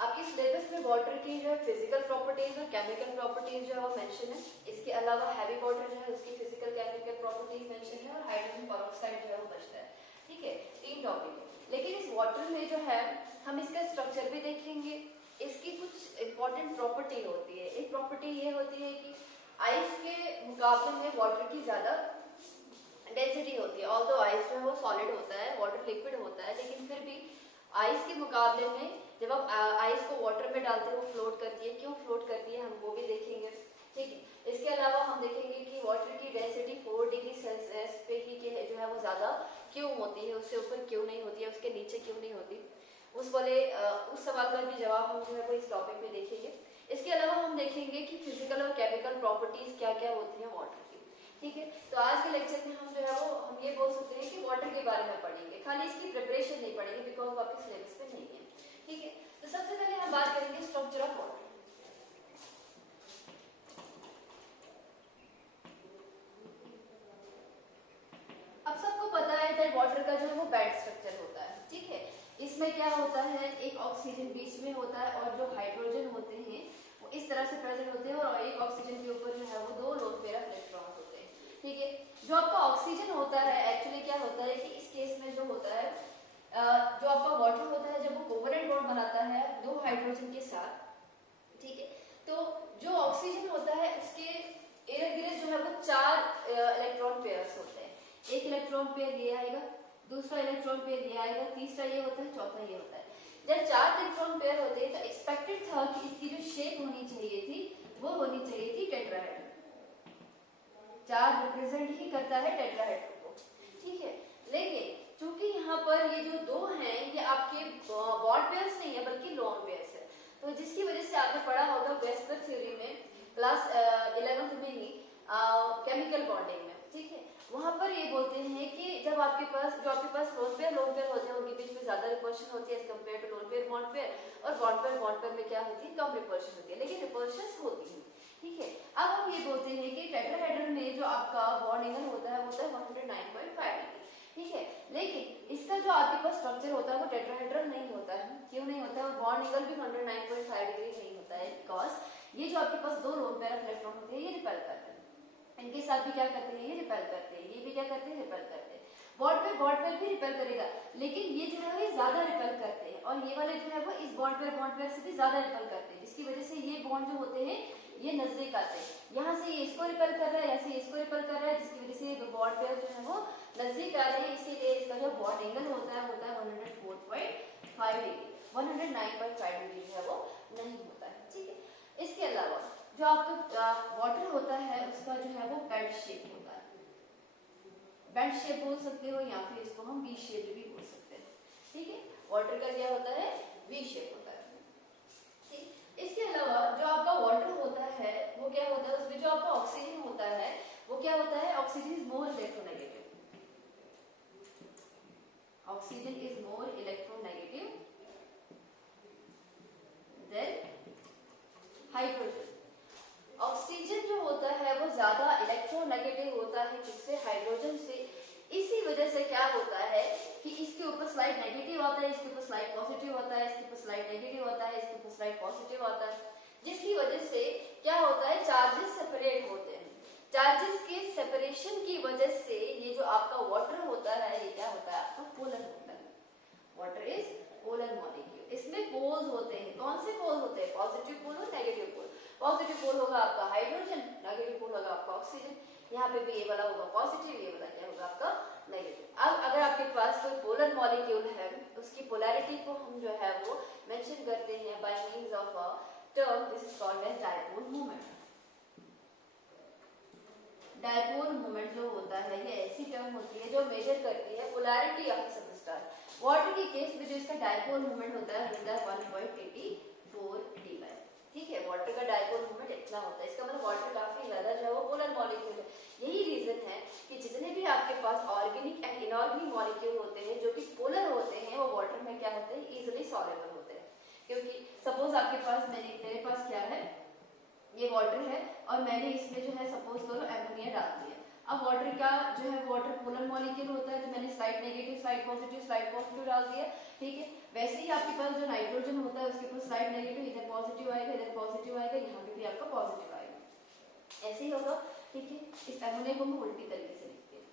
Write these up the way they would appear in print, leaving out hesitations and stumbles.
आपकी सिलेबस में वाटर की जो है फिजिकल प्रॉपर्टीज और केमिकल प्रॉपर्टीज जो है वो मेंशन है। इसके अलावा हैवी वाटर जो है उसकी फिजिकल केमिकल प्रॉपर्टीज मेंशन है और हाइड्रोजन पेरोक्साइड जो है वो बचता है। ठीक है, 3 टॉपिक है। लेकिन इस वाटर में जो है हम इसका स्ट्रक्चर भी देखेंगे, इसकी कुछ इंपॉर्टेंट प्रॉपर्टी होती है। एक प्रॉपर्टी ये होती है कि आइस के मुकाबले में वाटर की ज्यादा डेंसिटी होती है। ऑल्दो आइस जो है वो सॉलिड होता है, वाटर लिक्विड होता है, लेकिन फिर भी आइस के मुकाबले में जब आप आइस को वाटर में डालते हो फ्लोट करती है। क्यों फ्लोट करती है हम वो भी देखेंगे। ठीक है, इसके अलावा हम देखेंगे कि वाटर की डेंसिटी 4 डिग्री सेल्सियस पे ही जो है वो ज्यादा क्यों होती है, उससे ऊपर क्यों नहीं होती है, उसके नीचे क्यों नहीं होती। उस सवाल का भी जवाब हम जो है वो इस टॉपिक में देखेंगे। इसके अलावा हम देखेंगे कि फिजिकल और केमिकल प्रॉपर्टीज क्या क्या होती हैं वाटर की। ठीक है, तो आज के लेक्चर में हम जो है वो हम ये बोल सकते हैं कि वाटर के बारे में पढ़ेंगे, खाली इसकी प्रिपरेशन नहीं पढ़ेंगे बिकॉज वो आपके सिलेबस में नहीं है। ठीक है, तो सबसे पहले हम बात करेंगे स्ट्रक्चर ऑफ वाटर। अब सबको पता है दैट वाटर का जो है वो बेड स्ट्रक्चर होता है। ठीक है, इसमें क्या होता है, एक ऑक्सीजन बीच में होता है और जो हाइड्रोजन होते हैं वो इस तरह से प्रेजेंट होते हैं और एक ऑक्सीजन के ऊपर जो है वो 2 लोन पेयर ऑफ इलेक्ट्रॉन्स होते हैं। ठीक है, जो आपका ऑक्सीजन होता है एक्चुअली क्या होता है कि इस केस में जो होता है जो आपका वाटर होता है जब वो कोवलेंट बॉन्ड बनाता है 2 हाइड्रोजन के साथ। ठीक है, तो जो ऑक्सीजन होता है उसके इर्द गिर्द जो है वो 4 इलेक्ट्रॉन पेयर्स होते हैं। एक इलेक्ट्रॉन पेयर ये आएगा, दूसरा इलेक्ट्रॉन पेयर ये आएगा, तीसरा ये होता है, चौथा ये होता है। जब 4 इलेक्ट्रॉन पेयर होते हैं तो एक्सपेक्टेड था कि इसकी जो शेप होनी चाहिए थी वो होनी चाहिए थी टेट्राहेड्रल। 4 रिप्रेजेंट ही करता है टेट्राहेड्रल को। ठीक है, लेकिन चूंकि यहाँ पर ये जो 2 हैं ये आपके बॉन्ड पेयर्स नहीं है बल्कि लोन पेयर्स है, तो जिसकी वजह से आपने पढ़ा होगा वेस्पर थ्योरी में क्लास 11th में ही केमिकल बॉन्डिंग में। ठीक है, वहां पर ये बोलते हैं कि जब आपके पास लोन पेयर होते हैं उनके बीच में ज्यादा रिपल्शन होती है as compare to lone pair bond pair, और बॉन्ड पेयर में क्या होती है, कम रिपल्शन होती है, लेकिन रिपल्शन होती है। ठीक है, अब हम ये बोलते हैं कि टेट्राहेड्रल में जो आपका बॉन्ड एंगल होता है वो होता है 109.5 डिग्री। ठीक है, लेकिन इसका जो आपके पास स्ट्रक्चर होता है वो टेट्राहेड्रल नहीं होता है। क्यों नहीं होता है, और बॉन्ड एंगल भी 109.5 डिग्री नहीं होता है बिकॉज ये जो आपके पास 2 लोन पेयर ऑफ इलेक्ट्रॉन होते हैं ये रिपेल करते हैं, इनके साथ भी क्या करते हैं, ये रिपेल करते हैं, ये भी क्या करते हैं, रिपेल करते हैं। बॉन्ड पेयर भी रिपेल करेगा, लेकिन ये जो है ये ज्यादा रिपेल करते हैं और ये वाले जो है वो इस बॉन्ड पेयर से भी ज्यादा रिपेल करते हैं, जिसकी वजह से ये बॉन्ड जो होते हैं ये नजदीक आते हैं। यहाँ से ये इसको रिपेल कर रहा है, यहाँ से इसको रिपेल कर रहा है, जिसकी वजह से ये बॉन्ड पेयर जो है वो नजदीक आ रहे हैं, इसीलिए इसका जो बॉन्ड एंगल होता है 104.5 डिग्री, 109.5 डिग्री जो है वो नहीं होता है। ठीक है, इसके अलावा जो आपका वाटर होता है उसका जो है वो बेड शेप होता है, बेड शेप बोल सकते हो या फिर इसको हम वी शेप भी बोल सकते हैं। ठीक है, वाटर का क्या होता है, वी शेप होता है। ठीक, इसके अलावा जो आपका वाटर होता है वो क्या होता है, उसमें जो आपका ऑक्सीजन होता है वो क्या होता है, oxygen is more electronegative, oxygen is more electronegative than hydrogen. Oxygen जो होता है वो ज्यादा इलेक्ट्रोनेगेटिव होता है किससे, हाइड्रोजन से। इसी वजह से क्या होता है कि इसके ऊपर स्लाइड नेगेटिव आता है, इसके ऊपर स्लाइड पॉजिटिव होता है, इसके ऊपर स्लाइड नेगेटिव होता है, इसके ऊपर स्लाइड पॉजिटिव आता है, जिसकी वजह से क्या होता है, चार्जेस सेपरेट होते हैं। चार्जेस के सेपरेशन की वजह से ये जो आपका वाटर होता है ये क्या होता है, आपका पोलर होता है। वाटर इज पोलर मॉलिक्यूल, इसमें पोल्स होते हैं। कौन से पोल होते हैं, पॉजिटिव पोल और नेगेटिव पोल। पॉजिटिव पोल होगा आपका हाइड्रोजन, नेगेटिव पोल होगा आपका ऑक्सीजन। यहाँ पे भी ये वाला होगा पॉजिटिव, ये वाला क्या होगा आपका नेगेटिव। अब अगर आपके पास कोई पोलर मॉलिक्यूल है उसकी पोलैरिटी को हम जो है वो मेंशन करते हैं by means of a term, this is called as dipole moment. Dipole moment जो होता है ये ऐसी टर्म होती है जो मेजर करती है पोलैरिटी ऑफ सबस्टार। वाटर के केस में जो इसका डायपोल मोमेंट होता है वो होता है 1.84 dy। ठीक है, वाटर का डायपोल मोमेंट इतना होता है, इसका मतलब वाटर काफी ज्यादा जो है वो पोलर मॉलिक्यूल है। यही रीजन है कि जितने भी आपके पास ऑर्गेनिक एंड इनऑर्गेनिक मॉलिक्यूल होते हैं जो कि पोलर होते हैं वो वाटर में क्या होते हैं, इजिली सॉल्युबल होते हैं। क्योंकि सपोज आपके पास मेरे पास क्या है, ये वाटर है और मैंने इसमें जो है सपोज करो एमोनिया डाल दिया। अब वाटर का जो है वाटर पोलर मॉलिक्यूल होता है, तो मैंने स्लाइड नेगेटिव स्लाइड पॉजिटिव डाल दिया, ठीक है। वैसे ही आपके पास जो नाइट्रोजन होता है उसके ऊपर स्लाइड नेगेटिव, इधर पॉजिटिव आएगा, इधर पॉजिटिव आएगा, यहाँ पे भी आपका पॉजिटिव आएगा, ऐसे ही होगा, ठीक है। इस अमोनिया को मैं उल्टी तरीके से लिखती हूँ।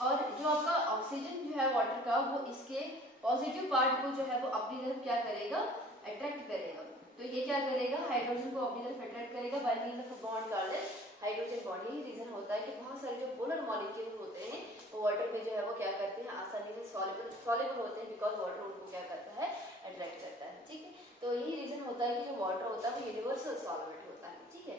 और जो आपका ऑक्सीजन जो है वाटर का, वो इसके पॉजिटिव पार्ट को जो है वो अपनी तरफ क्या करेगा, अट्रैक्ट करेगा। तो ये क्या करेगा, हाइड्रोजन को अपनी तरफ अट्रैक्ट करेगा bye means of bond carbon hydrogen bond. यही रीजन होता है कि बहुत सारे जो पोलर मॉलिक्यूल होते हैं वो वाटर में जो है वो क्या करते हैं, आसानी से सॉल्युबल होते हैं, बिकॉज वाटर उनको क्या करता है, अट्रैक्ट करता है, ठीक है। तो यही रीजन होता है कि जो वाटर होता है वो यूनिवर्सल सॉल्वेंट होता है, ठीक है।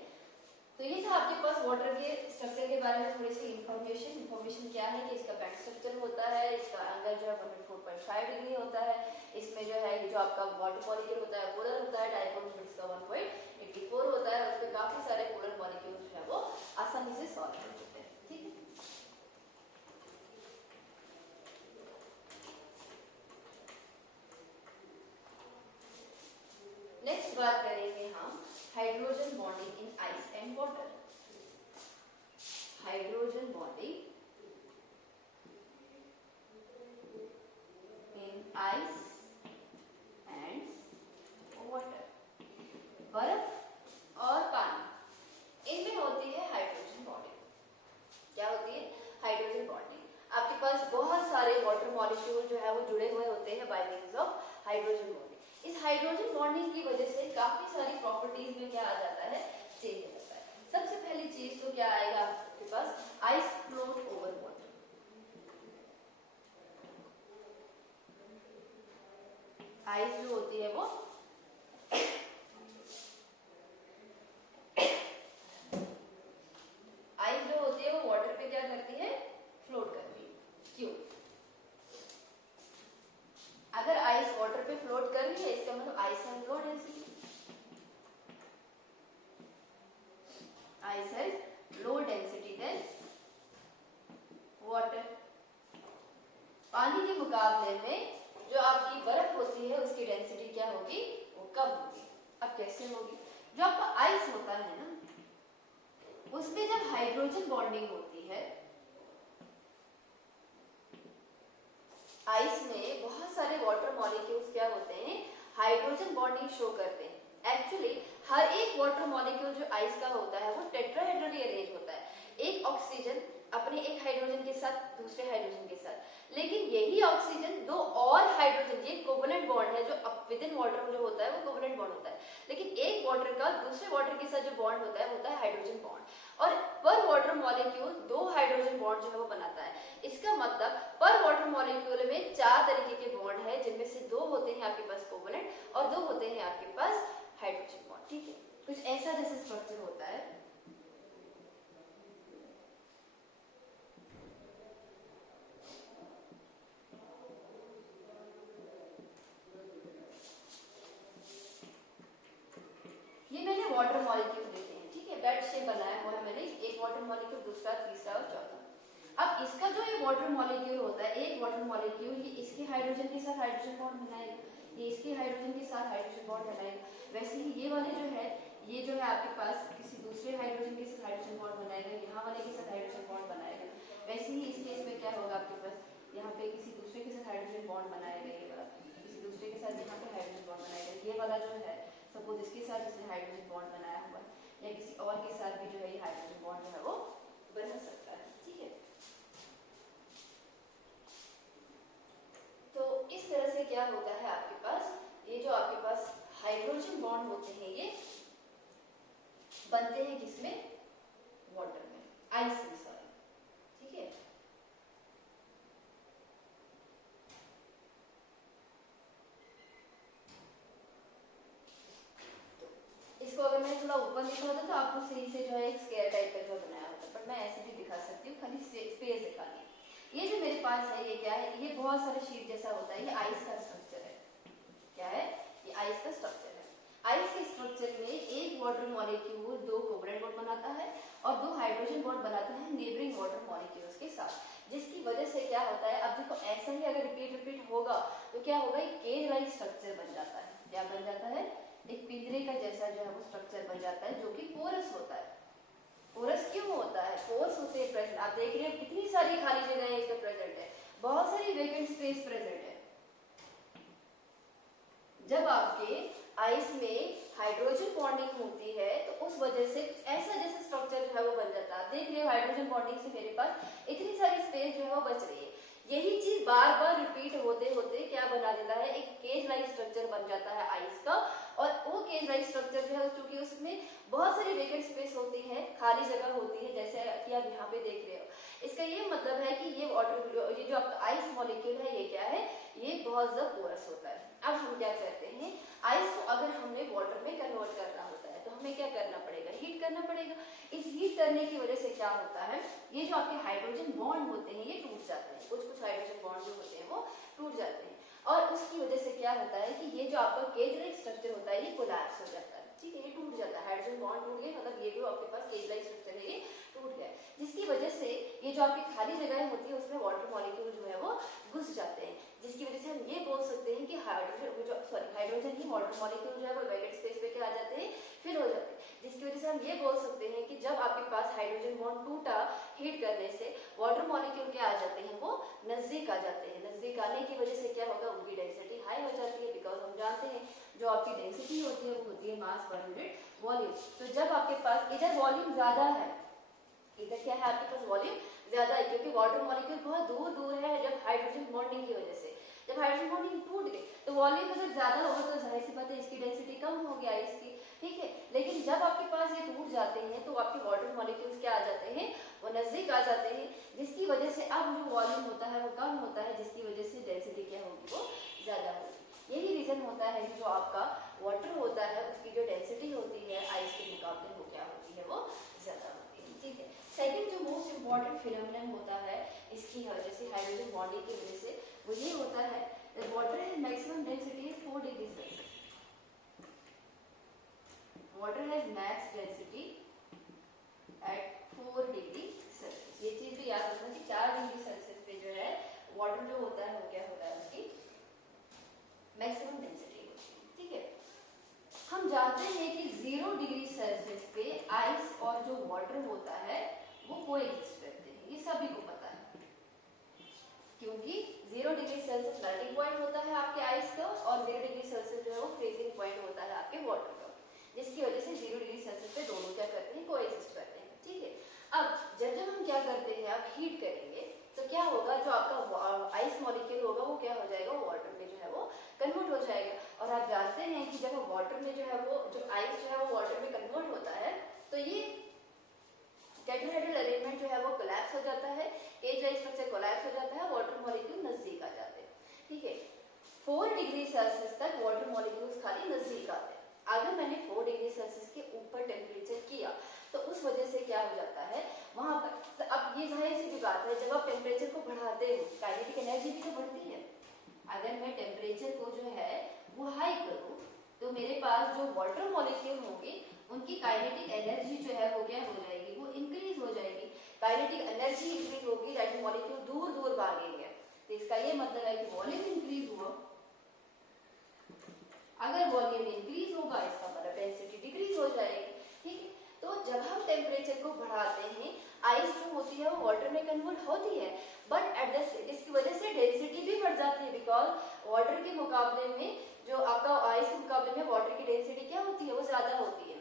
तो ये था आपके पास वाटर के स्ट्रक्चर के बारे में थोड़ी सी इंफॉर्मेशन क्या है कि इसका बैंड स्ट्रक्चर होता है, इसका एंगल जो है 104.5 डिग्री होता है, इसमें जो है ये जो आपका वाटर मॉलिक्यूल होता है पोलर होता है, डायपोल मोमेंट इसका 1.84 होता है, और उसमें काफी सारे पोलर मॉलिक्यूल जो है वो आसानी से सॉल्वेंट होते हैं, ठीक है। नेक्स्ट बात करेंगे हम hydrogen bonding in ice and water. Hydrogen bonding in ice and water. बर्फ और पानी, इनमें होती है हाइड्रोजन बॉन्डिंग। क्या होती है, हाइड्रोजन बॉन्डिंग। आपके पास बहुत सारे वाटर मॉलिक्यूल जो है वो जुड़े हुए होते हैं by means of hydrogen bonding. इस हाइड्रोजन बॉन्डिंग की वजह से काफी सारी प्रॉपर्टीज में क्या आ जाता है, चेंज हो जाता है। सबसे पहली चीज तो क्या आएगा आपके पास, ice float over water. Ice जो होती है वो आइस जो होती है वो वाटर पे क्या करती है, फ्लोट करती है। क्यों, अगर आइस वाटर पे फ्लोट कर रही है इसका मतलब ice has low density, ice has low density than water. पानी के मुकाबले में जो आपकी बर्फ होती है उसकी डेंसिटी क्या होगी, वो कम होगी। अब कैसे होगी, जो आपका आइस होता है ना उसमें जब हाइड्रोजन बॉन्डिंग होती है, आइस में बहुत सारे वाटर मॉलिक्यूल्स क्या होते हैं, हाइड्रोजन बॉन्डिंग शो करते हैं। एक्चुअली हर एक वाटर मॉलिक्यूल जो आइस का होता है वो टेट्राहेड्रली अरेंज होता है, एक ऑक्सीजन अपने एक हाइड्रोजन के साथ दूसरे हाइड्रोजन के साथ, लेकिन यही ऑक्सीजन दो और हाइड्रोजन, ये कोवलेंट बॉन्ड है जो विद इन वाटर जो होता है वो कोवलेंट बॉन्ड होता है, लेकिन एक वाटर का दूसरे वाटर के साथ जो बॉन्ड होता है हाइड्रोजन बॉन्ड, और पर वाटर मॉलिक्यूल दो हाइड्रोजन बॉन्ड जो है वो बनाता है। इसका मतलब पर वाटर मॉलिक्यूल में 4 तरीके के बॉन्ड है, जिनमें से 2 होते हैं आपके पास कोवलेंट और 2 होते हैं आपके पास हाइड्रोजन बॉन्ड, ठीक है। कुछ ऐसा जैसे स्ट्रक्चर होता है। ये मैंने वाटर मॉलिक्यूल देखे हैं, ठीक है, बेड शेप बनाया हुआ है मैंने, एक वाटर मॉलिक्यूल, दूसरा, तीसरा और चौथा। अब इसका जो ये वाटर मॉलिक्यूल होता है, एक वाटर मॉलिक्यूल, ये इसके हाइड्रोजन के साथ हाइड्रोजन बॉन्ड बनाएगा, ये इसके हाइड्रोजन के साथ हाइड्रोजन बॉन्ड बनाएगा। वैसे ही ये वाले जो है, ये जो है आपके पास किसी दूसरे हाइड्रोजन के साथ हाइड्रोजन बॉन्ड बनाएगा, यहाँ वाले के साथ हाइड्रोजन बॉन्ड बनाएगा। वैसे ही इस केस में क्या होगा आपके पास, यहाँ पे किसी दूसरे के साथ हाइड्रोजन बॉन्ड बनाएगा, ये वाला किसी दूसरे के साथ यहाँ पे हाइड्रोजन बॉन्ड बनाएगा। ये वाला जो है सपोज इसके साथ इसने हाइड्रोजन बॉन्ड बनाया हुआ है, या किसी और के साथ भी जो है ये हाइड्रोजन बॉन्ड जो है वो बना सकता है, ठीक है। तो इस तरह से क्या होता है आपके पास, ये जो आपके पास हाइड्रोजन बॉन्ड होते हैं ये बनते हैं किसमें, वाटर में, आइस में, सॉरी, ठीक है। इसको अगर मैं थोड़ा ऊपर लिखा होता तो आपको सही से जो है एक स्क्वायर टाइप का जो बनाया होता, बट मैं ऐसे भी दिखा सकती हूँ, खाली स्पेस दिखा दी। ये जो मेरे पास है ये क्या है, ये बहुत सारे शीट जैसा होता है, ये आइस का स्ट्रक्चर है। क्या है, ये आइस का स्ट्रक्चर है। आइस के स्ट्रक्चर में एक वाटर मॉलिक्यूल 2 कोवलेंट बॉन्ड बनाता है और 2 हाइड्रोजन बॉन्ड बनाता है नेबरिंग वाटर मॉलिक्यूल्स के साथ, जिसकी वजह से क्या होता है, अब देखो ऐसा ही अगर रिपीट होगा तो क्या होगा, ये केज लाइक स्ट्रक्चर बन जाता है। क्या बन जाता है, एक पिंजरे का जैसा जो है वो स्ट्रक्चर बन जाता है जो कि पोरस होता है। पोरस क्यों होता है? पोर्स होते हैं प्रेजेंट। आप देख रहे हैं कितनी सारी खाली जगह है इसमें प्रेजेंट है, बहुत सारी वेकेंट स्पेस प्रेजेंट है। जब आपके आइस में हाइड्रोजन बॉन्डिंग होती है तो उस वजह से ऐसा जैसा स्ट्रक्चर जो है वो बन जाता है। देख रहे हो हाइड्रोजन बॉन्डिंग से मेरे पास इतनी सारी स्पेस जो है वो बच रही है। यही चीज बार बार रिपीट होते होते क्या बना देता है, एक केज लाइक स्ट्रक्चर बन जाता है आइस का। और वो केज लाइक स्ट्रक्चर जो है चूंकि उसमें बहुत सारी वेकेंट स्पेस होती है, खाली जगह होती है, जैसे कि आप यहाँ पे देख रहे हो। इसका ये मतलब है कि ये वाटर, ये जो आपका आइस मॉलिक्यूल है ये क्या है, ये बहुत ज्यादा पोरस होता है। अब हम क्या करते हैं, आइस को अगर हमने वाटर में कन्वर्ट करना होता है तो हमें क्या करना पड़ेगा, हीट करना पड़ेगा। इस हीट करने की वजह से क्या होता है, ये जो आपके हाइड्रोजन बॉन्ड होते हैं ये टूट जाते हैं। कुछ कुछ हाइड्रोजन बॉन्ड जो होते हैं वो टूट जाते हैं और उसकी वजह से क्या होता है कि ये जो आपका केज लाइक स्ट्रक्चर होता है ये कोलैप्स हो जाता है। ठीक है, ये टूट जाता है, हाइड्रोजन बॉन्ड टूट गए, मतलब ये जो आपके पास केज लाइक स्ट्रक्चर है ये टूट गया, जिसकी वजह से ये जो आपकी खाली जगह होती है उसमें वाटर मॉलिक्यूल जो है वो घुस जाते हैं, जिसकी वजह से हम ये बोल सकते हैं कि हाइड्रोजन ही वाटर मॉलिक्यूल जो है वो वैकेंट स्पेस पे क्या आ जाते हैं, फिल हो जाते हैं। जिसकी वजह से हम ये बोल सकते हैं कि जब आपके पास हाइड्रोजन बॉन्ड टूटा हीट करने से, वाटर मॉलिक्यूल क्या आ जाते हैं, वो नजदीक आ जाते हैं। नजदीक आने की वजह से क्या होगा, उनकी डेंसिटी हाई हो जाती है, बिकॉज हम जानते हैं जो आपकी डेंसिटी होती है वो होती है मास पर यूनिट वॉल्यूम। तो जब आपके पास इधर वॉल्यूम ज्यादा है, इधर क्या है आपके पास वॉल्यूम ज्यादा है, क्योंकि वाटर मॉलिक्यूल बहुत दूर दूर है। जब हाइड्रोजन बॉन्डिंग की वजह से, जब हाइड्रोजन बॉन्डिंग टूट गई तो वॉल्यूम अगर ज्यादा होगा तो जाहिर सी बात है इसकी डेंसिटी कम हो गया इसकी, ठीक है। लेकिन जब आपके पास ये टूट जाते हैं तो आपके वाटर मॉलिक्यूल्स क्या आ जाते हैं, वो नजदीक आ जाते हैं, जिसकी वजह से अब जो वॉल्यूम होता है वो कम होता है, जिसकी वजह से डेंसिटी क्या होगी, वो ज्यादा होगी। यही रीजन होता है कि जो आपका वाटर होता है उसकी जो डेंसिटी होती है आइस के मुकाबले वो क्या होती है, वो ज्यादा होती है, ठीक है। सेकंड जो मोस्ट इंपॉर्टेंट फिनोमेनन होता है इसकी वजह से, हाइड्रोजन बॉन्डिंग की वजह से, वो ये होता है that water has maximum density is 4 degrees Celsius. Water has max density at 4 degree Celsius. ये चीज भी याद रखना कि 4 डिग्री सेल्सियस पे जो है वाटर जो होता है वो क्या होता है, उसकी मैक्सिमम डेंसिटी होती है, ठीक है। हम जानते हैं कि 0 डिग्री सेल्सियस पे आइस और जो वाटर होता है वो कोएग्जिस्ट करते हैं, ये सभी को पता है, क्योंकि 0 डिग्री सेल्सियस मेल्टिंग पॉइंट होता है आपके आइस का और 0 डिग्री सेल्सियस जो है वो फ्रीजिंग पॉइंट होता है आपके वाटर का, जिसकी वजह से 0 डिग्री सेल्सियस पे दोनों क्या करते हैं, कोएग्जिस्ट करते हैं, ठीक है। अब जब हम क्या करते हैं, आप हीट करेंगे तो क्या होगा, जो आपका आइस मॉलिक्यूल होगा वो क्या हो जाएगा, वाटर में जो है वो कन्वर्ट हो जाएगा। और आप जानते हैं कि जब वाटर में जो है वो, जो आइस जो है वो वाटर में कन्वर्ट होता है तो ये टेट्राहेड्रल अरेंजमेंट जो है वो कोलैप्स हो जाता है, केज लाइक स्ट्रक्चर कोलैप्स हो जाता है, वाटर मॉलिक्यूल नजदीक आ जाते हैं, ठीक है। 4 डिग्री सेल्सियस तक वाटर मॉलिक्यूल्स खाली नजदीक आते हैं। अगर मैंने 4 डिग्री सेल्सियस के ऊपर टेम्परेचर किया तो उस वजह से क्या हो जाता है वहां पर, अब ये जाहिर सी बात है, जब आप टेम्परेचर को बढ़ाते हो काइनेटिक एनर्जी भी तो बढ़ती है। अगर मैं टेम्परेचर को जो है वो हाई करूं तो मेरे पास जो वाटर मॉलिक्यूल होंगे उनकी काइनेटिक एनर्जी जो है वो क्या हो जाएगी, वो इंक्रीज हो जाएगी। काइनेटिक एनर्जी इंक्रीज होगी, दैट मॉलिक्यूल दूर दूर भागेंगे, तो इसका ये मतलब है कि वॉल्यूम इंक्रीज हुआ। अगर वॉल्यूम इंक्रीज होगा इसका मतलब डेंसिटी डिक्रीज हो जाएगी, ठीक है। तो जब हम टेम्परेचर को बढ़ाते हैं आइस जो होती है वो वाटर में कन्वर्ट होती है, बट एट द इसकी वजह से डेंसिटी भी बढ़ जाती है, बिकॉज वाटर के मुकाबले में, जो आपका आइस के मुकाबले में वाटर की डेंसिटी क्या होती है, वो ज्यादा होती है।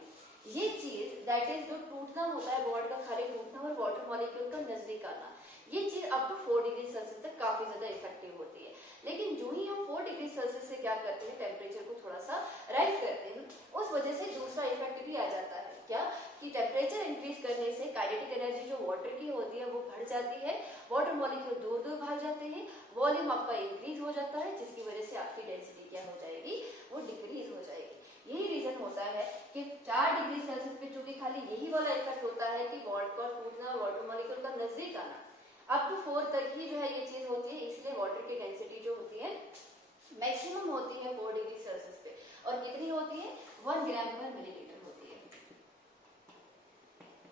ये चीज दैट इज जो टूटना होता है बॉन्ड का, खाली टूटना और वाटर मॉलिक्यूल का नजदीक आना, ये चीज अप टू 4 डिग्री सेल्सियस तक काफी ज्यादा इफेक्टिव होती है। लेकिन जो ही हम 4 डिग्री सेल्सियस से क्या करते हैं, टेम्परेचर को थोड़ा सा राइज करते हैं, उस वजह से दूसरा इफेक्ट भी आ जाता है, क्या कि टेम्परेचर इंक्रीज करने से काइनेटिक एनर्जी जो वाटर की होती है वो बढ़ जाती है, वाटर मॉलिक्यूल दूर दूर भाग जाते हैं, वॉल्यूम आपका इंक्रीज हो जाता है, जिसकी वजह से आपकी डेंसिटी क्या हो जाएगी, वो डिक्रीज हो जाएगी। यही रीजन होता है कि 4 डिग्री सेल्सियस पे चूंकि खाली यही वाला इफेक्ट होता है कि बॉन्ड का टूटना और वाटर मॉलिक्यूल का नजदीक आना, अप टू 4 तक ही जो है ये चीज होती है, इसलिए वाटर की डेंसिटी जो होती है मैक्सिमम होती है 4 डिग्री सेल्सियस पे, और कितनी होती है, 1 ग्राम पर मिलीलीटर होती है।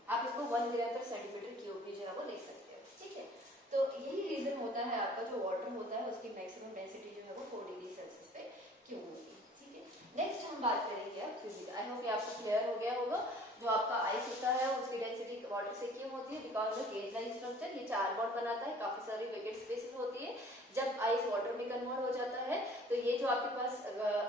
आप इसको 1 ग्राम पर सेंटीमीटर क्यूब भी जो है वो ले सकते हो, ठीक है। तो यही रीजन होता है आपका जो वाटर होता है उसकी मैक्सिमम डेंसिटी जो है वो 4 डिग्री सेल्सियस पे क्यों होती है, ठीक है। नेक्स्ट हम बात करेंगे अब फिजिकल। आई होप ये आपको क्लियर हो गया होगा। जो आपका आइस होता है उसकी डेंसिटी वाटर से क्यों होती है, because of cage like structure, ये 4 बॉन्ड बनाता है, काफी सारी वेकेट स्पेसेस होती है। जब आइस वाटर में कन्वर्ट हो जाता है तो ये जो आपके पास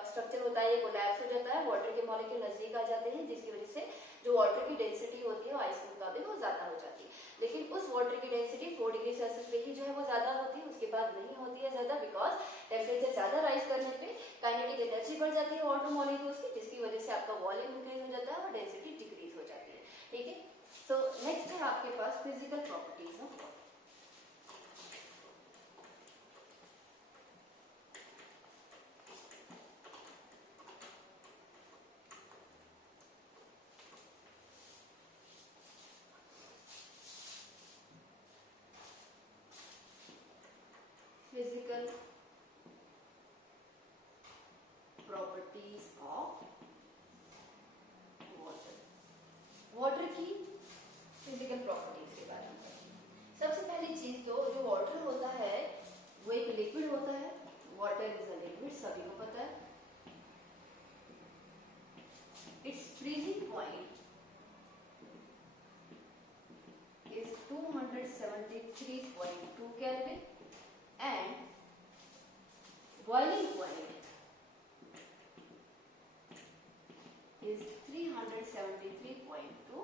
स्ट्रक्चर होता है ये कोलैप्स हो जाता है, वाटर के मॉलिक्यूल नजदीक आ जाते हैं, जिसकी वजह से जो वाटर की डेंसिटी होती है आइस के मुकाबले वो ज्यादा हो जाती है। लेकिन उस वाटर की डेंसिटी 4 डिग्री सेल्सियस पे ही जो है वो ज्यादा होती है, उसके बाद नहीं होती है ज्यादा, बिकॉज टेम्परेचर ज्यादा राइज करने पे काइनेटिक एनर्जी बढ़ जाती है वाटर मॉलिक्यूल्स की, जिसकी वजह से आपका वॉल्यूम इंक्रीज हो जाता है और डेंसिटी डिक्रीज हो जाती है। ठीक है, सो नेक्स्ट है आपके पास physical properties of water. Physical properties of water. Water की फिजिकल प्रॉपर्टीज के बारे में सबसे पहली चीज तो जो वाटर होता है वो एक लिक्विड होता है। वाटर इज अ लिक्विड, सभी को पता है। It's freezing point is 273.2 Kelvin and boiling point is 373.2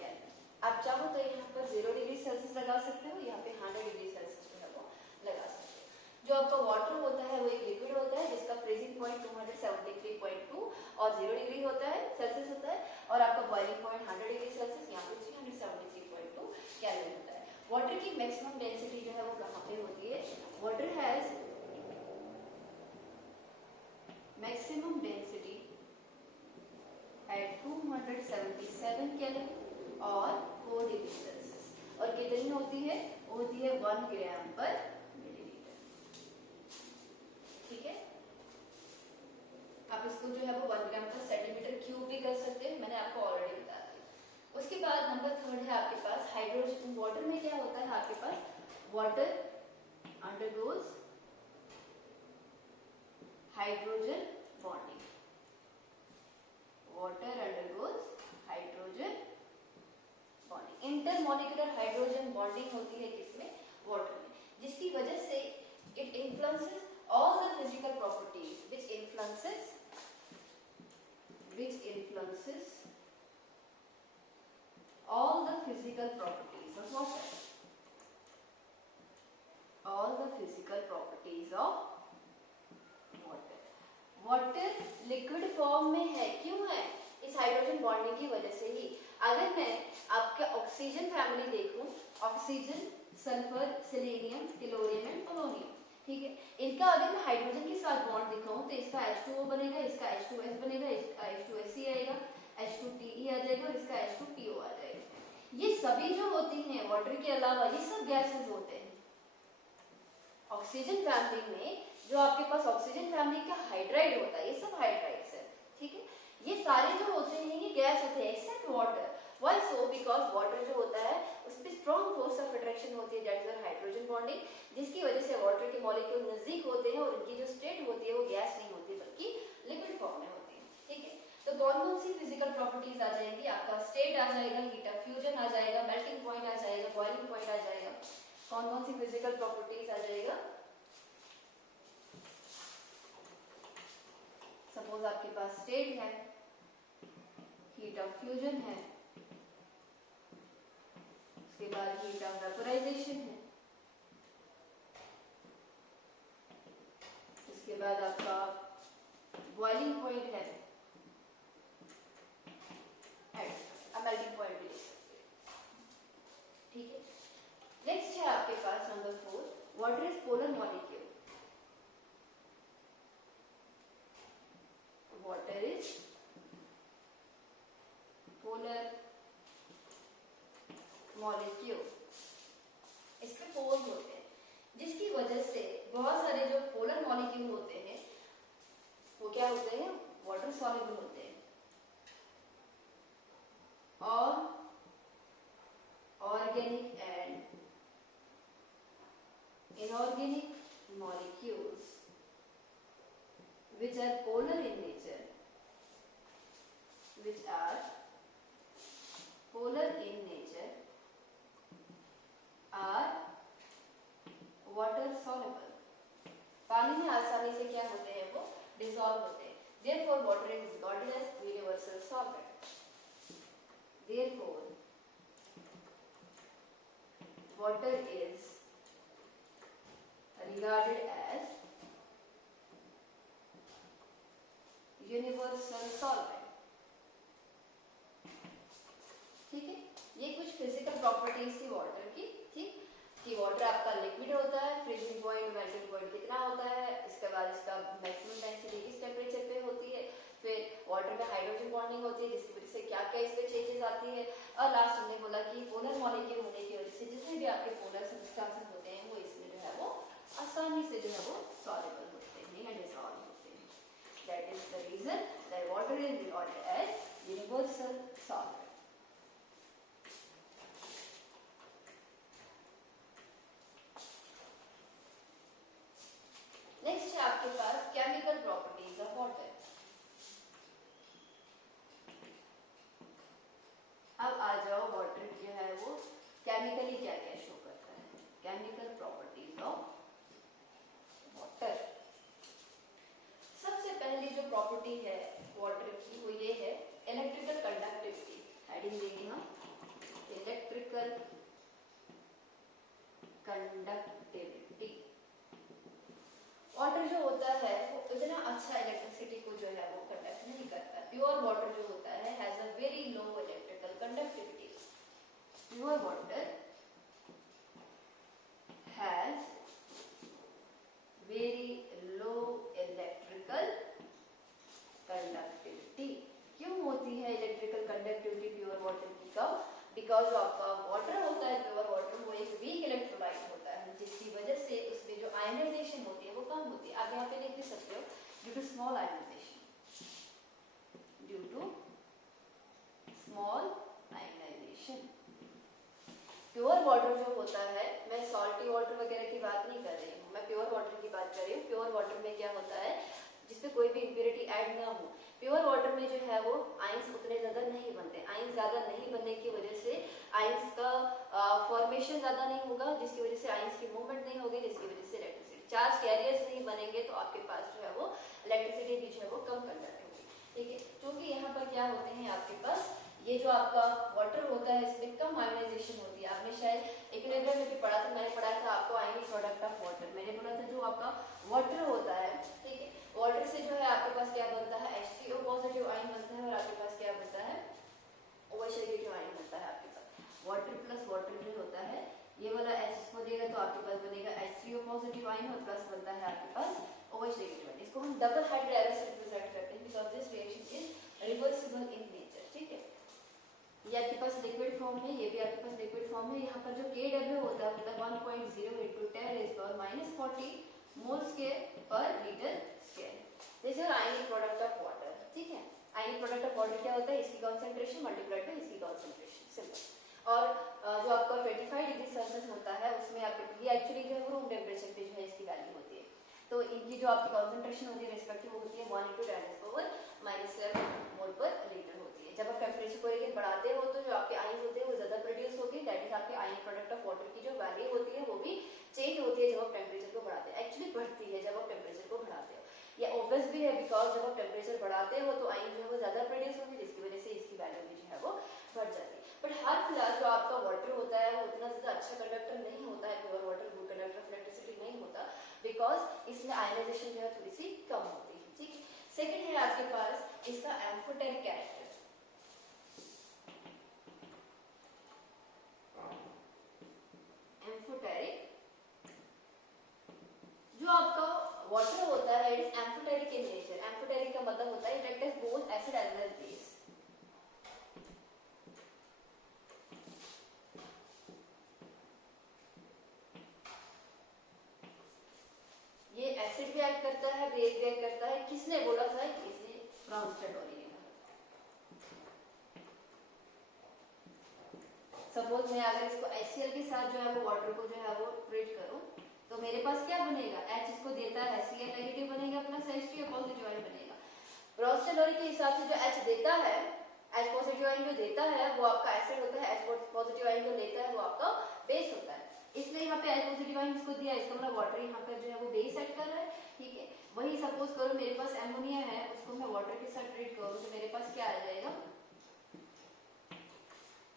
Kelvin। आप चाहो तो यहाँ पर 0 डिग्री सेल्सियस लगा सकते हो, यहाँ पे 100 डिग्री सेल्सियस जो है वो लगा सकते हो। जो आपका वाटर होता है वो एक लिक्विड होता है जिसका फ्रीजिंग पॉइंट 273.2 और 0 डिग्री होता है, सेल्सियस होता है, और आपका बॉइलिंग पॉइंट 100 डिग्री सेल्सियस, यहाँ पे 373.2 केल्विन होता है। वाटर की मैक्सिमम डेंसिटी जो है वो कहाँ पे होती है? Water has maximum density at 277 kelvin और 4 डिग्री सेल्सियस। और कितनी होती है? होती है 1 ग्राम पर मिलीलीटर। ठीक है, आप इसको जो है वो 1 ग्राम पर सेंटीमीटर क्यूब भी कर सकते हैं, मैंने आपको ऑलरेडी बता दिया। उसके बाद नंबर 3 है आपके पास हाइड्रोजन। वाटर में क्या होता है आपके पास? Water undergoes hydrogen bonding. Water undergoes hydrogen bonding. Intermolecular hydrogen bonding होती है किसमें? वाटर में, जिसकी वजह से it influences all the physical properties which influences all the physical properties of water, all the physical properties of water। Water liquid form में है, क्यों है? इस हाइड्रोजन बॉन्डिंग की वजह से ही। अगर मैं आपका ऑक्सीजन फैमिली देखूं, oxygen, sulphur, selenium, tellurium and polonium, ठीक है, इनका अगर मैं हाइड्रोजन के साथ बॉन्ड दिखाऊं तो इसका H2O बनेगा, इसका H2S बनेगा, इसका H2SC आएगा, H2TE आ जाएगा और इसका H2PO आ जाएगा। ये सभी जो होती हैं वाटर के अलावा ये सब गैसेस होते हैं। ऑक्सीजन फैमिली में जो आपके पास ऑक्सीजन फैमिली का हाइड्राइड होता है, ये सब हाइड्राइड्स है, ठीक है, ये सारे जो होते हैं ये गैस होते हैं except water. Why so? Because water जो होता है उस पर स्ट्रॉन्ग फोर्स ऑफ अट्रैक्शन होती है, दैट इज हाइड्रोजन बॉन्डिंग, जिसकी वजह से वाटर के मॉलिक्यूल नजदीक होते हैं और उनकी जो स्टेट होती है वो गैस नहीं होती बल्कि लिक्विड फॉर्म में होती है। ठीक है, तो कौन कौन सी फिजिकल प्रॉपर्टीज आ जाएंगी? आपका स्टेट आ जाएगा, हीट ऑफ फ्यूजन आ जाएगा, मेल्टिंग पॉइंट आ जाएगा, बॉइलिंग पॉइंट आ जाएगा। कौन कौन सी फिजिकल प्रॉपर्टीज आ जाएगा? सपोज आपके पास स्टेट है, हीट ऑफ फ्यूजन है, उसके बाद हीट ऑफ वेपोराइजेशन है, उसके बाद आपका बॉइलिंग पॉइंट है, मेल्टिंग पॉइंट भी ले सकते हैं। ठीक है, नेक्स्ट है आपके पास number 4, water is polar molecule. Water is polar molecule. इसके पोल्स होते हैं, जिसकी वजह से बहुत सारे जो पोलर मॉलिक्यूल होते हैं वो क्या होते हैं? वाटर सॉल्युबल होते हैं और organic and inorganic molecules which are polar in nature which are polar in nature are water soluble. पानी में आसानी से क्या होते हैं, वो डिसॉल्व होते हैं. Therefore water is regarded as universal solvent. Therefore water is regarded as universal solvent. ठीक है, ये कुछ फिजिकल प्रॉपर्टीज थी वाटर की. ठीक, कि वाटर आपका लिक्विड होता है, फ्रीजिंग पॉइंट, मेल्टिंग पॉइंट कितना होता है, इसके बाद इसका मैक्सिमम डेंसिटी किस टेम्परेचर पे होती है, फिर वाटर में हाइड्रोजन बॉन्डिंग होती है जिसकी वजह से क्या क्या इसमें चेंजेस आती है, और लास्ट हमने बोला कि पोलर मॉलिक्यूल होने की वजह से जितने भी आपके पोलर सब्सटेंसेस होते हैं वो इसमें जो है वो आसानी से जो है वो सॉल्युबल होते हैं या डिसॉल्व होते हैं. That is the reason that water is regarded as universal solvent. Next है आपके पास chemical properties of water. अब आ जाओ वाटर जो है वो केमिकली क्या क्या शो करता है. Chemical properties of water. सबसे पहली जो प्रॉपर्टी है वाटर की वो ये है इलेक्ट्रिकल कंडक्टिविटी. हेडिंग देंगे हम इलेक्ट्रिकल कंडक्टिविटी. वाटर जो होता है वो इतना अच्छा इलेक्ट्रिसिटी को जो है वो कंडक्ट नहीं करता. प्योर वाटर जो होता है has a very low electrical conductivity. Pure water has very low electrical conductivity. क्यों होती है इलेक्ट्रिकल कंडक्टिविटी प्योर वाटर की? कब? बिकॉज आपका वाटर होता है प्योर वाटर वो एक वीक इलेक्ट्रोलाइट होता है जिसकी वजह से उसमें जो आयनाइजेशन होती है वो कम होती है. आप यहाँ पे लिख भी सकते हो due to small ionisation. Due to small ionisation. Pure water जो होता है, मैं सॉल्टी वाटर वगैरह की बात नहीं कर रही हूँ, मैं प्योर वाटर की बात कर रही हूँ. प्योर वाटर में क्या होता है जिसमें कोई भी इम्प्योरिटी ऐड ना हो. प्योर वाटर में जो है वो आयंस उतने ज्यादा नहीं बनते. आयंस ज्यादा नहीं बनने की वजह से आयंस का फॉर्मेशन ज्यादा नहीं होगा जिसकी वजह से आयंस की मूवमेंट नहीं होगी जिसकी वजह से इलेक्ट्रिसिटी चार्ज कैरियर्स नहीं बनेंगे तो आपके पास जो है वो इलेक्ट्रिसिटी भी जो है वो कम कंडक्ट होगी. ठीक है, क्योंकि यहाँ पर क्या होते हैं आपके पास ये जो आपका वाटर होता है इसमें कम आयनाइजेशन होती है. आपने शायद इक्विलिब्रियम में भी पढ़ा था, मैंने पढ़ा था आपको आयनिक प्रोडक्ट ऑफ वाटर. मैंने बोला था जो आपका वाटर होता है, ठीक है, वाटर से जो है आपके पास क्या बनता है H3O पॉजिटिव आयन बनता है और आपके पास क्या बनता है OH नेगेटिव आयन बनता है. आपके पास वाटर प्लस वाटर जो होता है ये वाला H इसको देगा तो आपके पास बनेगा H3O पॉजिटिव आयन और प्लस बनता है आपके पास OH नेगेटिव आयन. इसको हम डबल हाइड्रोजन से रिप्रेजेंट करते हैं because this reaction is reversible in nature. ठीक है, ये आपके पास लिक्विड फॉर्म है, ये भी आपके पास लिक्विड फॉर्म है. यहाँ पर जो Kw होता है मतलब 1.0 into 10⁻⁻40 मोल्स के पर litre square. This is ionic product of water. ठीक है, आयनिक प्रोडक्ट ऑफ वाटर क्या होता है इसकी कॉन्सेंट्रेशन मल्टीप्लाइड बाय इसकी कॉन्सेंट्रेशन. सिंपल. और जो आपका 25 डिग्री सेल्सियस होता है उसमें आपके ये एक्चुअली जो है वो रूम टेम्परेचर पे जो है इसकी वैल्यू होती है. तो इनकी जो आपकी कॉन्सेंट्रेशन होती है रेस्पेक्टिव होती है 1 into 10⁻⁻7 मोल पर लीटर होती है. जब आप टेम्परेचर को लेकर बढ़ाते हो तो जो आपके आयन होते हैं वो ज्यादा प्रोड्यूस होगी. दैट इज आपके आयनिक प्रोडक्ट ऑफ वाटर की जो वैल्यू होती है वो भी चेंज होती है जब आप टेम्परेचर को बढ़ाते हैं. एक्चुअली बढ़ती है जब आप टेम्परेचर को बढ़ाते हो. ये ऑब्वियस भी है बिकॉज जब आप टेम्परेचर बढ़ाते हो तो आयन जो है वो ज्यादा प्रोड्यूस होगी जिसकी वजह से इसकी वैल्यू भी जो है वो बढ़ जाती है. बट हाल फिलहाल जो आपका वाटर होता है वो उतना ज्यादा अच्छा कंडक्टर नहीं होता है. Pure water good conductor of electricity नहीं होता बिकॉज इसमें आयनाइजेशन जो है थोड़ी सी कम होती है. ठीक, सेकंड है आपके पास इसका एम्फोटेरिक कैरेक्टर. एम्फोटेरिक जो आपका वाटर होता है it is amphoteric in nature. Amphoteric का मतलब होता है it acts both acid as well base. ये एसिड भी एक्ट करता है बेस भी एक्ट करता है. किसने बोला था? इसने ब्राउनस्टेड-डॉली ने. सपोज मैं अगर इसको HCl के साथ जो है वो वाटर को जो है वो ट्रीट करूं तो मेरे पास क्या बनेगा? H इसको देता है Cl नेगेटिव बनेगा प्लस H3O पॉजिटिव आयन बनेगा. ब्राउनस्टेड-डॉली के हिसाब से जो H देता है H पॉजिटिव आयन जो देता है वो आपका एसिड होता है, H पॉजिटिव आयन जो लेता है वो आपका बेस होता है। इसलिए यहाँ पे H पॉजिटिव आयन इसको दिया, इसका मतलब वाटर यहाँ पर जो है वो बेस ऐड कर रहा है, ठीक है। वही सपोज करो मेरे पास एमोनिया है, उसको मैं वाटर के साथ ट्रीट करूँ तो मेरे पास क्या आ जाएगा,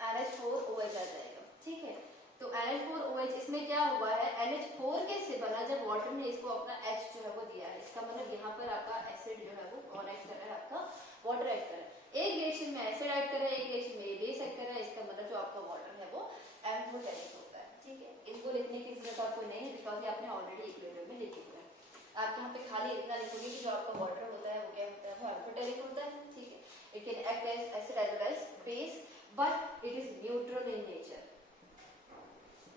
NH4OH आ जाएगा, ठीक है। तो NH4OH इसमें क्या हुआ है, NH4 कैसे बना, जब वाटर ने इसको अपना H जो है वो दिया है, इसका मतलब यहाँ पर आपका एसिड जो है वो कौन ऐड कर रहा है, आपका वाटर ऐड कर रहा है। एक रिएक्शन में एसिड ऐड कर रहा है, एक रिएक्शन में बेस ऐड कर रहा है, इसका मतलब जो आपका वाटर है वो एम्फोटेरिक होता है, ठीक है। इनको लिखने की जरूरत आपको नहीं है बिकॉज आपने ऑलरेडी इक्वेशन में लिखे हुए हैं। आप यहाँ पे खाली इतना लिखोगे कि जो आपका वाटर होता है वो क्या होता है, वो एम्फोटेरिक होता है, ठीक है। It can act as acid as well as base but it is neutral in nature.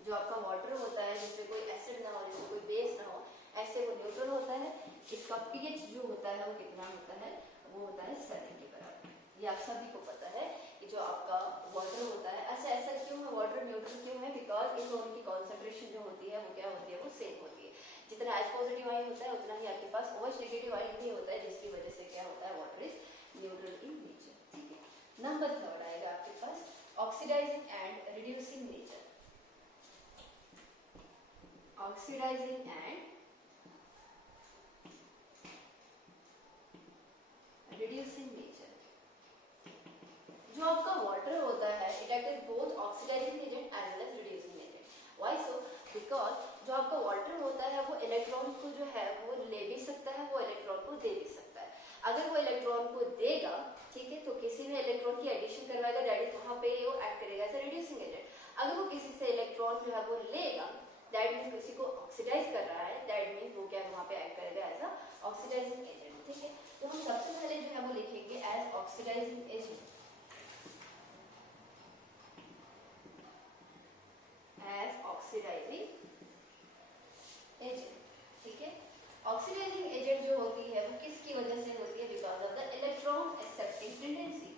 जो आपका वाटर होता है जिसमें कोई एसिड ना हो, जिसमें कोई बेस ना हो, ऐसे वो न्यूट्रल होता है। इसका पीएच जो होता है वो कितना होता है, वो होता है 7 के बराबर। ये आप सभी को पता है कि जो आपका वाटर होता है, अच्छा ऐसा क्यों है, वाटर न्यूट्रल क्यों है, बिकॉज इन दोनों की कॉन्सेंट्रेशन जो होती है वो क्या होती है, वो सेम होती है। जितना H पॉजिटिव आयन होता है उतना ही आपके पास OH नेगेटिव आयन भी होता है, जिसकी वजह से क्या होता है, water is neutral in nature, ठीक है। नंबर 3 आएगा आपके पास oxidising and reducing nature. Oxidising and reducing nature. जो आपका वाटर होता है it act as both oxidising agent as well as reducing agent. Why so, because जो आपका वाटर होता है वो इलेक्ट्रॉन को जो है वो ले भी सकता है, वो इलेक्ट्रॉन को दे भी सकता है। अगर वो इलेक्ट्रॉन को देगा, ठीक है, तो किसी में इलेक्ट्रॉन की एडिशन करवाएगा, दैट इज वहां पे वो एक्ट करेगा एज अ रिड्यूसिंग एजेंट। अगर वो किसी से इलेक्ट्रॉन जो है वो लेगा, दैट मींस किसी को ऑक्सीडाइज कर रहा है, दैट मींस वो क्या वहां पे एक्ट करेगा एज अ ऑक्सीडाइजिंग एजेंट, ठीक है। तो हम सबसे पहले जो है वो लिखेंगे as oxidising agent, as oxidising agent, ठीक है। ऑक्सीडाइजिंग एजेंट जो होती है वो किसकी वजह से होती है, because of the electron accepting tendency.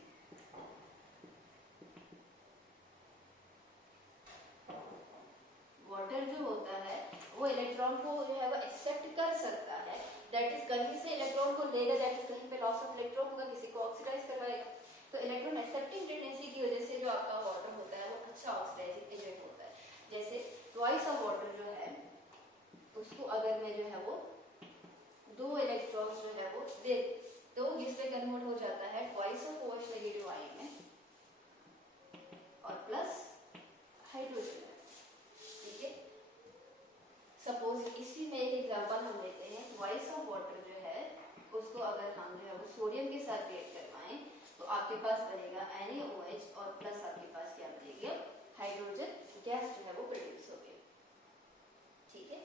Water जो होता है वो इलेक्ट्रॉन को जो है वो एक्सेप्ट कर सकता है, दैट इज कहीं से इलेक्ट्रॉन को लेगा, दैट इज कहीं पे लॉस ऑफ इलेक्ट्रॉन होगा, किसी को ऑक्सीडाइज करवाएगा। तो इलेक्ट्रॉन एक्सेप्टिंग टेंडेंसी की वजह से जो आपका वाटर होता है वो अच्छा ऑक्सीडाइजिंग एजेंट होता है। जैसे ट्वाइस ऑफ वाटर जो है उसको अगर मैं जो है वो 2 इलेक्ट्रॉन्स जो है वो दे तो किसमें कन्वर्ट हो जाता है, twice of OH negative ion में और प्लस हाइड्रोजन, ठीक है। सपोज इसी में एक एग्जांपल हम लेते हैं, ट्वाइस ऑफ वाटर जो है उसको अगर हम जो है वो सोडियम के साथ रिएक्ट करवाएं तो आपके पास बनेगा NaOH और प्लस आपके पास क्या बनेगा, हाइड्रोजन गैस जो है वो प्रोड्यूस होगी, ठीक है।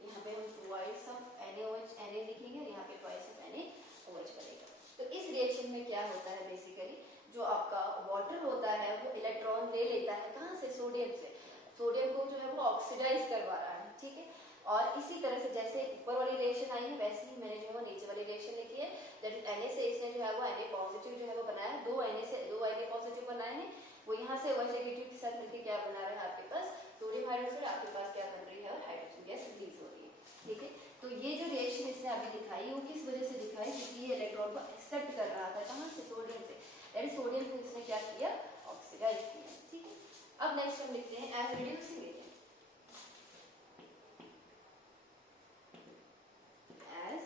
यहाँ पे हम ट्वाइस ऑफ NaOH Na लिखेंगे, यहाँ पे ट्वाइस ऑफ NaOH बनेगा। तो इस रिएक्शन में क्या होता है, बेसिकली जो आपका वाटर होता है वो इलेक्ट्रॉन ले लेता है, कहाँ से, सोडियम से। सोडियम को जो है वो ऑक्सीडाइज करवा रहा है, ठीक है। और इसी तरह से जैसे ऊपर वाली रिएक्शन आई है वैसे ही मैंने जो है नीचे वाली रिएक्शन लिखी है, दैट इज Na से इसने जो है वो Na पॉजिटिव जो है वो बनाया है, 2 Na से 2 Na पॉजिटिव बनाए हैं, वो यहाँ से OH नेगेटिव के साथ मिलकर क्या बना रहा है आपके पास, सोडियम हाइड्रोक्साइड, आपके पास क्या बन रही है, और हाइड्रोजन गैस रिलीज हो रही है, ठीक है। तो ये जो रिएक्शन इसने अभी दिखाई वो किस वजह से दिखाई, क्योंकि ये इलेक्ट्रॉन को एक्सेप्ट कर रहा था, कहाँ से, सोडियम से, यानी सोडियम को इसने क्या किया, ऑक्सीडाइज किया, ठीक है। अब नेक्स्ट हम लिखते हैं as reducing agent, as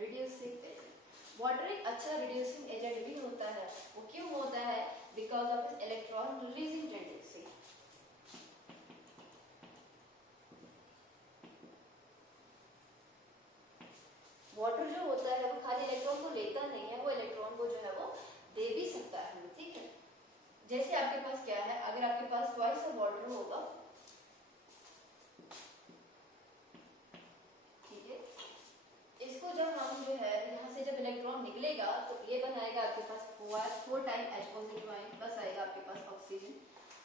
reducing agent. Water एक अच्छा रिड्यूसिंग एजेंट भी होता है, वो क्यों होता है, because of its electron releasing tendency. Water जो होता है वो खाली इलेक्ट्रॉन को लेता नहीं है, वो इलेक्ट्रॉन को जो है वो दे भी सकता है, ठीक है। जैसे आपके पास क्या है, अगर आपके पास ट्वाइस ऑफ वाटर होगा, ठीक है, इसको जब हम जो है यहाँ से जब इलेक्ट्रॉन निकलेगा तो ये बनाएगा आपके पास 4 time H positive ion, plus आएगा आपके पास ऑक्सीजन,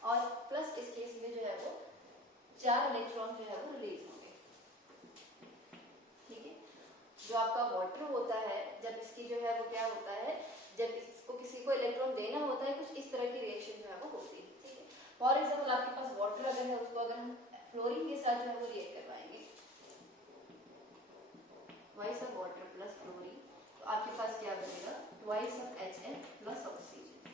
और प्लस इस केस में जो है वो 4 इलेक्ट्रॉन जो है वो रिलीज होंगे, ठीक है। जो आपका वाटर होता है जब इसकी जो है वो क्या होता है, जब इसको किसी को इलेक्ट्रॉन देना होता है, कुछ इस तरह की रिएक्शन जो है वो होती है, ठीक है। फॉर एग्जांपल आपके पास वाटर अगर है, उसको अगर हम फ्लोरीन के साथ जो है वो रिएक्ट करवाएंगे, twice of water plus fluorine, तो आपके पास क्या बनेगा, twice of HF plus oxygen,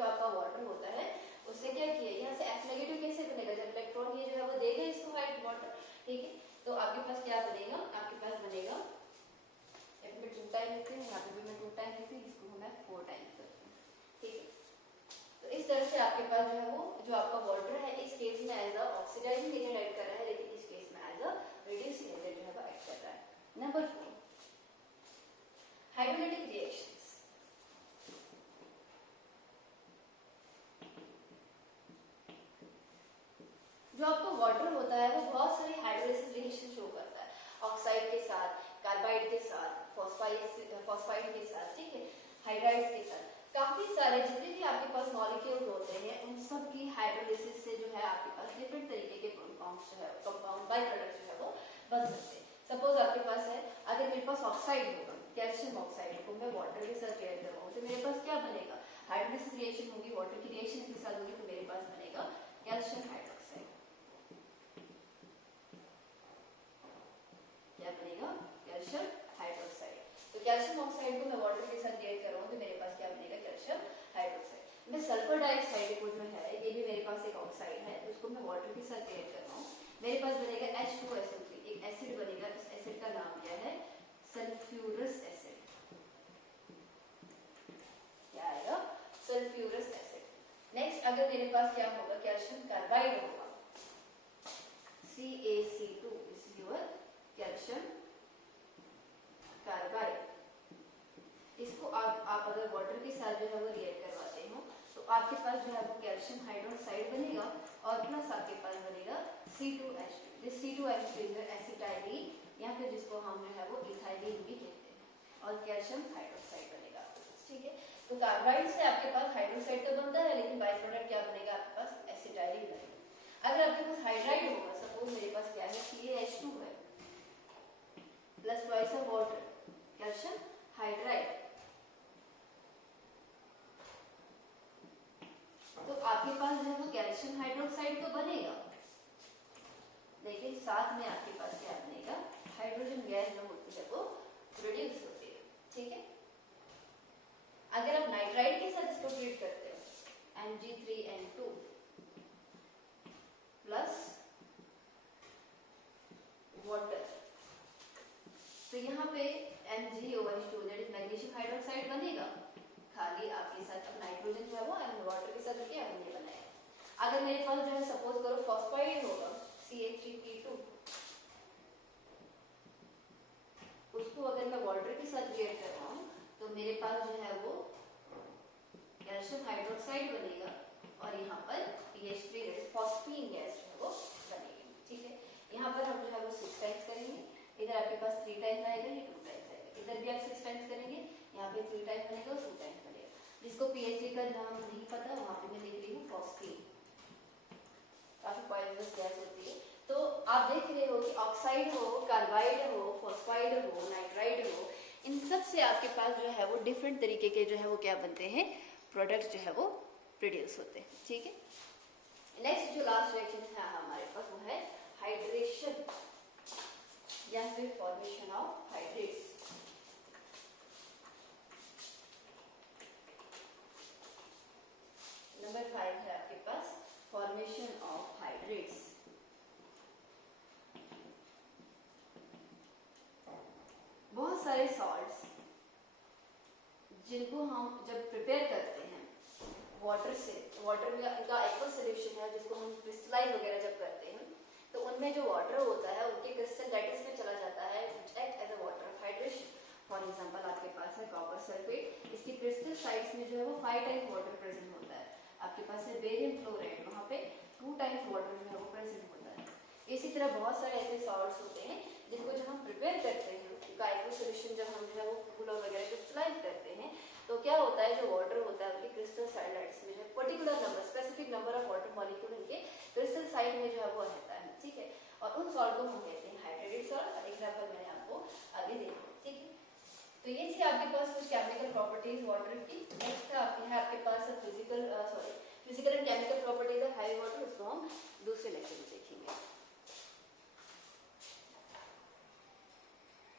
जो आपका वाटर होता है उससे क्या किया, यहाँ से F नेगेटिव कैसे बनेगा, जब इलेक्ट्रॉन ये जो है वो देगा इसको हाइट वाटर, ठीक है। तो आपके पास क्या बनेगा, आपके पास बनेगा, यहाँ पे 2 टाइम लिखते हैं, यहाँ पे भी मैं 2 टाइम लिखती हूँ, इसको मैं 4 टाइम करती हूँ, ठीक है। तो इस तरह से आपके पास जो है वो जो आपका वाटर है इस केस में as a oxidising agent add कर रहा है, लेकिन इस केस में एज अ रिड्यूसिंग एजेंट जो है वो ऐड कर रहा है। Number 4 hydrolytic reactions. जो आपका वाटर होता है वो बहुत सारे हाइड्रोलाइसिस रिएक्शन शो करता है, ऑक्साइड के साथ, कार्बाइड के साथ, फॉस्फाइड के साथ, ठीक है, हाइड्राइड्स के साथ, काफी सारे जितने भी आपके पास मॉलिक्यूल्स होते हैं उन सब की हाइड्रोलाइसिस से जो है आपके पास डिफरेंट तरीके के कंपाउंड्स जो है कंपाउंड बाय प्रोडक्ट जो है वो बन सकते हैं। सपोज आपके पास है, अगर मेरे पास ऑक्साइड होगा, कैल्शियम ऑक्साइड को मैं वाटर के साथ रिएक्ट करवाऊं तो मेरे पास क्या बनेगा, हाइड्रोलाइसिस रिएक्शन होगी, वाटर की रिएक्शन के साथ होगी, तो मेरे पास बनेगा कैल्शियम हाइड्रोक्साइड। क्या बनेगा, कैल्शियम हाइड्रोक्साइड। तो कैल्शियम ऑक्साइड को मैं वाटर के साथ रिएक्ट कर रहा हूं तो मेरे पास क्या बनेगा, कैल्शियम हाइड्रोक्साइड। मैं सल्फर डाइऑक्साइड को जो है ये भी मेरे पास एक ऑक्साइड है, तो उसको मैं वाटर के साथ रिएक्ट कर रहा हूं, मेरे पास बनेगा H2SO3, एक एसिड बनेगा, इस एसिड का नाम क्या है, सल्फ्यूरस एसिड। क्या आएगा, सल्फ्यूरस एसिड। नेक्स्ट अगर मेरे पास क्या होगा, कैल्शियम कार्बाइड होगा, CaC2 is your calcium carbide. इसको आप अगर वाटर के साथ जो है वो रिएक्ट करवाते हो तो आपके पास जो है वो कैल्शियम हाइड्रोक्साइड बनेगा और प्लस आपके पास बनेगा C2H2। दिस C2H2 इज एसिटाइलीन, या फिर जिसको हम जो है वो इथाइलीन भी कहते हैं, और कैल्शियम हाइड्रोक्साइड बनेगा, ठीक है। तो कार्बाइड से आपके पास हाइड्रोक्साइड तो बनता है, लेकिन बाय प्रोडक्ट क्या बनेगा, आपके पास एसिटाइलीन बनेगा। अगर आपके पास हाइड्राइड होगा, सपोज मेरे पास क्या है, CaH2 है plus twice of water, calcium hydride, तो आपके पास जो है वो कैल्शियम हाइड्रोक्साइड तो बनेगा, लेकिन साथ में आपके पास क्या बनेगा, हाइड्रोजन गैस जो होती है वो प्रोड्यूस होती है, ठीक है। अगर आप नाइट्राइड के साथ इसको ट्रीट करते हो, Mg3N2 प्लस वाटर, तो यहाँ पे MgOH2 that is magnesium hydroxide बनेगा, खाली आपके साथ अब नाइट्रोजन जो है वो वाटर के साथ क्या हमने बनाया। अगर मेरे पास जो है सपोज करो फॉस्फाइड होगा, CH3P2, उसको अगर मैं वाटर के साथ रिएक्ट कर रहा हूँ तो मेरे पास जो है वो कैल्शियम हाइड्रोक्साइड बनेगा और यहाँ पर PH3 फॉस्फीन गैस जो है वो बनेगी, ठीक है। यहाँ पर हम जो है वो 6 टाइम्स करेंगे, इधर आपके पास 3 टाइम्स आएगा, ये 2 टाइम्स आएगा, इधर भी आप 6 टाइम्स करेंगे, यहाँ पे 3 टाइम्स बनेगा और 2 टाइम्स बनेगा। जिसको PH3 का नाम नहीं पता वहाँ पे मैं लिख रही हूँ फॉस्फीन, काफी पॉइजनस गैस होती है। तो आप देख रहे हो कि ऑक्साइड हो, कार्बाइड हो, फॉस्फाइड हो, नाइट्राइड हो, इन सब से आपके पास जो है वो डिफरेंट तरीके के जो है वो क्या बनते हैं, प्रोडक्ट जो है वो प्रोड्यूस होते हैं, ठीक है। नेक्स्ट जो लास्ट रिएक्शन है हमारे पास वो है हाइड्रेशन या फिर फॉर्मेशन ऑफ हाइड्रेट्स। नंबर 5 है आपके पास फॉर्मेशन ऑफ हाइड्रेट्स। बहुत सारे सॉल्ट्स जिनको हम जब प्रिपेयर करते हैं वाटर से, वाटर में इनका एक्वस सॉल्यूशन है जिसको हम क्रिस्टलाइज वगैरह जब करते हैं तो उनमें जो वाटर होता है उनके क्रिस्टल लैटिस में चला जाता है, which act as a water of hydration. For example आपके पास है कॉपर सल्फेट, इसकी क्रिस्टल साइड्स में जो है वो 5 टाइम्स वाटर प्रेजेंट होता है। आपके पास है बेरियम फ्लोराइड, वहाँ पे 2 टाइम्स वाटर जो है वो प्रेजेंट होता है। इसी तरह बहुत सारे ऐसे सॉल्ट्स होते हैं जिनको जब हम प्रिपेयर करते हैं, उनका एक्वस सॉल्यूशन जब हम जो है वो फूल वगैरह क्रिस्टलाइज करते हैं तो क्या होता है, जो वाटर होता है उनके क्रिस्टल साइड्स में जो particular number, specific number of water molecule उनके क्रिस्टल साइड में जो है वो रहता है, ठीक है। और उन सॉल्ट को हम कहते हैं हाइड्रेटेड सॉल्ट, और एग्जांपल मैंने आपको आगे दे दिया, ठीक है। तो ये थी आपके पास कुछ केमिकल प्रॉपर्टीज वाटर की। नेक्स्ट है आपके पास physical and chemical properties of high water, उसको हम